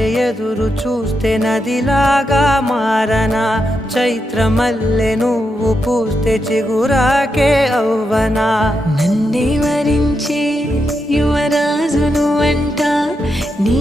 వలె ఎదురు చూస్తే నదిలాగా మారనా, చైత్రమల్లె నువ్వు పూస్తే చిగురాకే అవ్వనా. నన్నే వరించే యువరాజును అంట నీ